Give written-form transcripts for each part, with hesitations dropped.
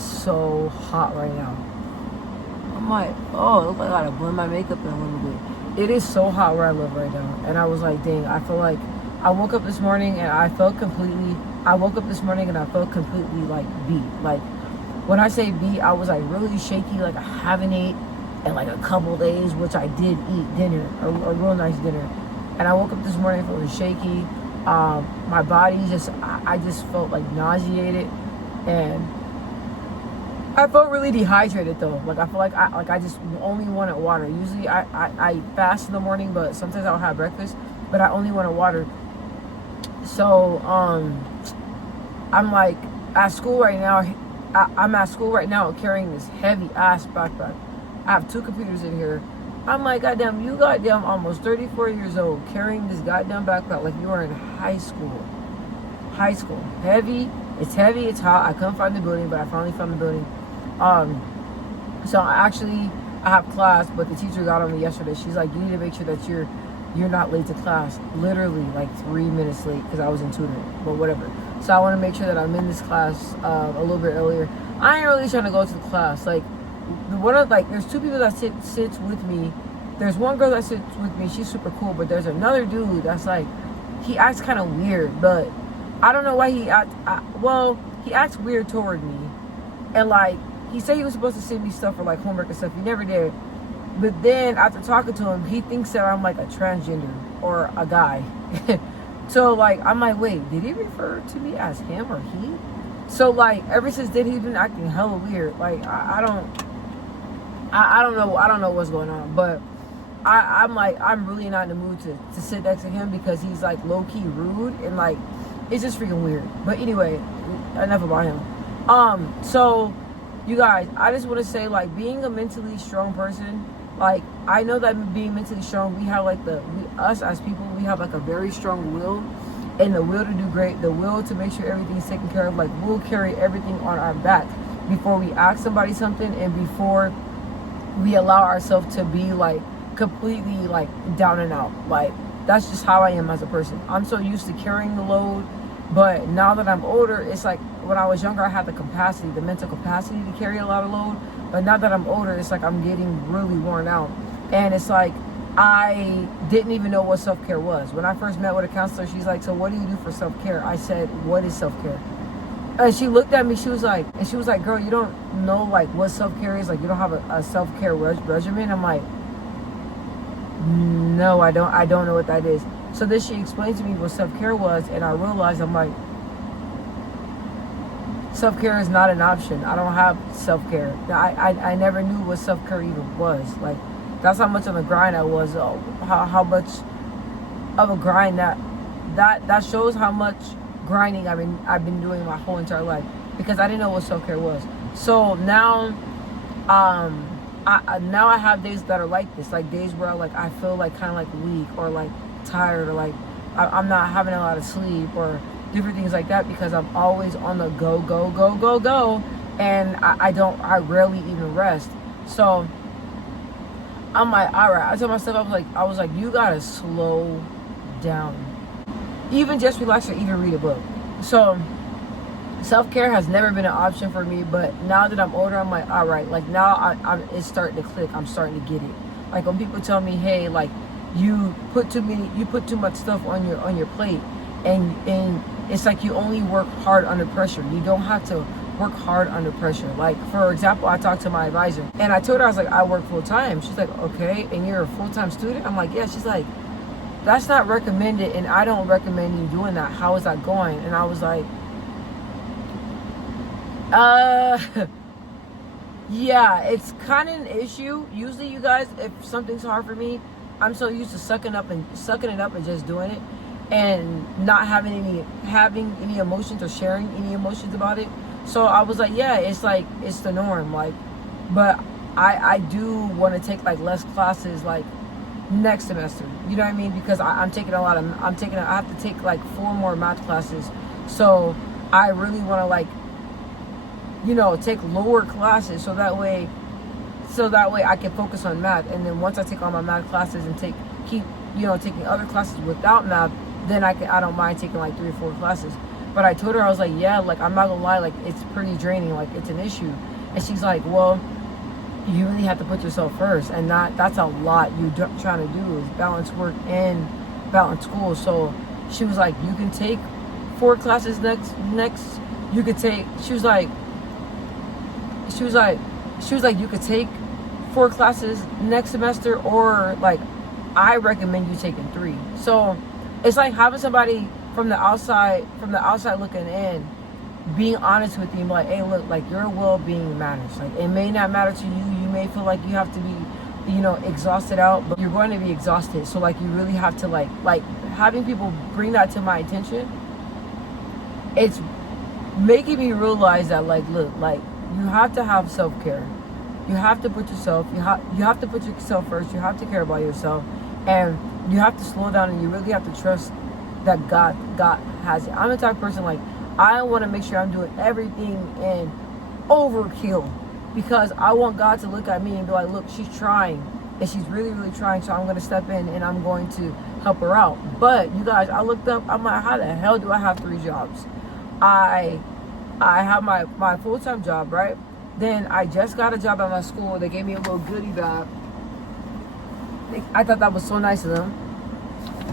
is so hot right now. I'm like, oh, it looks like I gotta blend my makeup in a little bit. It is so hot where I live right now. And I was like, dang, I feel like I woke up this morning and I felt completely like beat. Like, when I say beat, I was like really shaky, like I haven't ate in like a couple days, which I did eat dinner, a real nice dinner. And I woke up this morning feeling shaky. My body I just felt like nauseated, and I felt really dehydrated though. Like I feel like I just only wanted water. Usually I fast in the morning, but sometimes I'll have breakfast, but I only wanted water. So I'm like at school right now. I'm at school right now carrying this heavy ass backpack. I have 2 computers in here. I'm like, goddamn, you goddamn almost 34 years old carrying this goddamn backpack like you are in high school. High school. Heavy. It's heavy. It's hot. I couldn't find the building, but I finally found the building. So I have class, but the teacher got on me yesterday. She's like, you need to make sure that you're not late to class. Literally like 3 minutes late because I was in tutoring, but whatever. So I want to make sure that I'm in this class a little bit earlier. I ain't really trying to go to the class. Like, there's 2 people that sits with me. There's one girl that sits with me. She's super cool, but there's another dude that's like, he acts kind of weird, but I don't know why he acts weird toward me. And like, he said he was supposed to send me stuff for like homework and stuff. He never did. But then after talking to him, he thinks that I'm like a transgender or a guy. So like, I'm like, wait, did he refer to me as him or he? So like, ever since then, he's been acting hella weird. Like, I don't know what's going on. But I'm like, I'm really not in the mood to sit next to him because he's like low key rude and like, it's just freaking weird. But anyway, enough about him. So you guys, I just want to say, like, being a mentally strong person, like, I know that being mentally strong, we have like us as people, we have like a very strong will, and the will to do great, the will to make sure everything's taken care of. Like, we'll carry everything on our back before we ask somebody something, and before we allow ourselves to be like completely like down and out. Like, that's just how I am as a person. I'm so used to carrying the load, but now that I'm older, it's like when I was younger, I had the capacity, the mental capacity to carry a lot of load. But now that I'm older, it's like I'm getting really worn out. And it's like, I didn't even know what self-care was. When I first met with a counselor, she's like, so what do you do for self-care? I said, what is self-care? And she looked at me, she was like, girl, you don't know like what self-care is? Like, you don't have a self-care regimen? I'm like, no, I don't know what that is. So then she explained to me what self-care was, and I realized, I'm like, self-care is not an option. I don't have self-care. I never knew what self-care even was. Like, that's how much of a grind I was. How much of a grind that shows how much grinding I've been doing my whole entire life, because I didn't know what self-care was. So now I have days that are like this, like days where I feel like kind of like weak or like tired, or like I'm not having a lot of sleep or different things like that, because I'm always on the go, and I rarely even rest. So I'm like, all right. I told myself, I was like, you gotta slow down, even just relax or even read a book. So self-care has never been an option for me, but now that I'm older, I'm like, all right, like now it's starting to click. I'm starting to get it. Like, when people tell me, hey, like you put too much stuff on your plate, and it's like you only work hard under pressure. You don't have to work hard under pressure. Like, for example, I talked to my advisor and I told her, I was like, I work full time. She's like, okay, and you're a full-time student? I'm like, yeah. She's like, that's not recommended, and I don't recommend you doing that. How is that going? And I was like, yeah, it's kind of an issue. Usually, you guys, if something's hard for me, I'm so used to sucking it up and just doing it, and not having any emotions or sharing any emotions about it. So I was like, yeah, it's like, it's the norm. Like, but I do want to take like less classes like next semester. You know what I mean? Because I have to take like 4 more math classes. So I really want to, like, you know, take lower classes so that way I can focus on math. And then once I take all my math classes and keep taking other classes without math, then I don't mind taking like 3 or 4 classes. But I told her, I was like, yeah, like, I'm not gonna lie, like, it's pretty draining, like, it's an issue. And she's like, well, you really have to put yourself first, and that's a lot you're trying to do, is balance work and balance school. So she was like, you can take 4 classes next you could take, she was like you could take 4 classes next semester, or like, I recommend you taking 3. So it's like having somebody from the outside looking in, being honest with you, like, hey, look, like, your well-being matters. Like, it may not matter to you. You may feel like you have to be, exhausted out, but you're going to be exhausted. So, like, you really have to, like having people bring that to my attention, it's making me realize that, like, look, like, you have to have self-care. You have to put yourself, you have to put yourself first. You have to care about yourself, and you have to slow down, and you really have to trust that God has it. I'm the type of person, like, I want to make sure I'm doing everything in overkill, because I want God to look at me and be like, look, she's trying, and she's really, really trying, so I'm going to step in and I'm going to help her out. But you guys, I looked up, I'm like, how the hell do I have 3 jobs? I have my full-time job, right? Then I just got a job at my school. They gave me a little goodie bag. I thought that was so nice of them.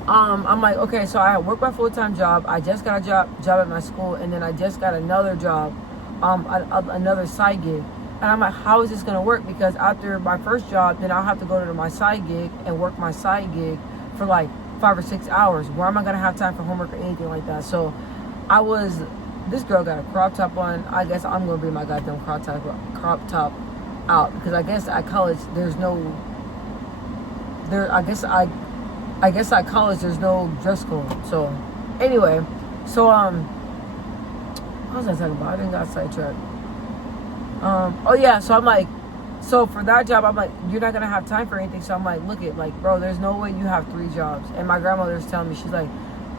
I'm like, okay, so I work my full-time job. I just got a job at my school, and then I just got another job, another side gig. And I'm like, how is this gonna work? Because after my first job, then I'll have to go to my side gig and work my side gig for like 5 or 6 hours. Where am I gonna have time for homework or anything like that? So this girl got a crop top on. I guess I'm gonna bring my goddamn crop top out, because I guess at college I guess at college there's no dress code. So anyway, so what was I talking about? I didn't got sidetracked. Oh yeah, so I'm like, so for that job, I'm like, you're not gonna have time for anything. So I'm like, look it, like, bro, there's no way you have 3 jobs. And my grandmother's telling me, she's like,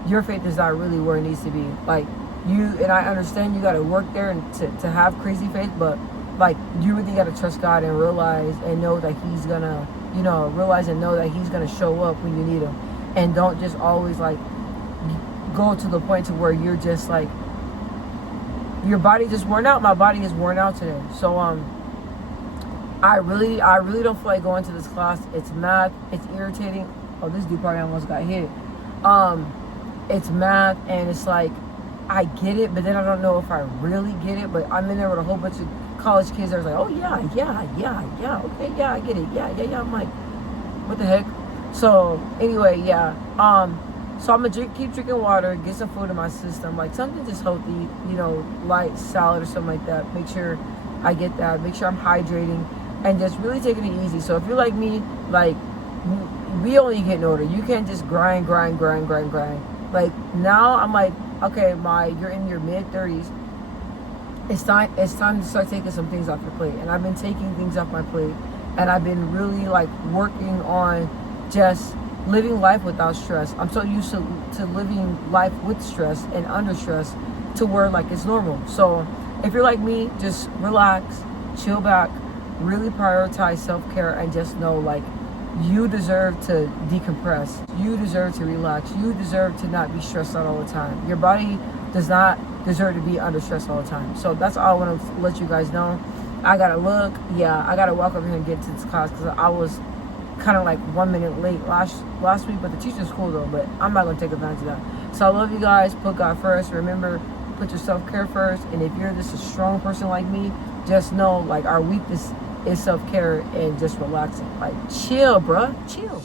your faith is not really where it needs to be. Like, and I understand you gotta work there and to have crazy faith, but like, you really gotta trust God and realize and know that He's gonna, realize and know that He's gonna show up when you need Him. And don't just always like go to the point to where you're just like, your body just worn out. My body is worn out today. So I really don't feel like going to this class. It's math. It's irritating. Oh, this dude probably almost got hit. It's math, and it's like, I get it, but then I don't know if I really get it. But I'm in there with a whole bunch of college kids that are like, oh yeah, okay, yeah, I get it, yeah. I'm like, what the heck? So anyway, yeah. So I'm gonna keep drinking water, get some food in my system, like something just healthy, light salad or something like that. Make sure I get that. Make sure I'm hydrating, and just really taking it easy. So if you're like me, like, we only getting older. You can't just grind. Like, now I'm like, okay, you're in your mid-30s. It's time to start taking some things off your plate. And I've been taking things off my plate, and I've been really like working on just living life without stress. I'm so used to living life with stress and under stress, to where like it's normal. So if you're like me, just relax, chill back, really prioritize self-care, and just know, like, you deserve to decompress. You deserve to relax. You deserve to not be stressed out all the time. Your body does not deserve to be under stress all the time. So that's all I want to let you guys know. I gotta walk over here and get to this class, because I was kind of like 1 minute late last week, but the teacher's cool though, but I'm not gonna take advantage of that. So I love you guys. Put God first. Remember, put your self-care first. And if you're just a strong person like me, just know, like, our weakness is self-care and just relaxing. Like, chill, bruh, chill.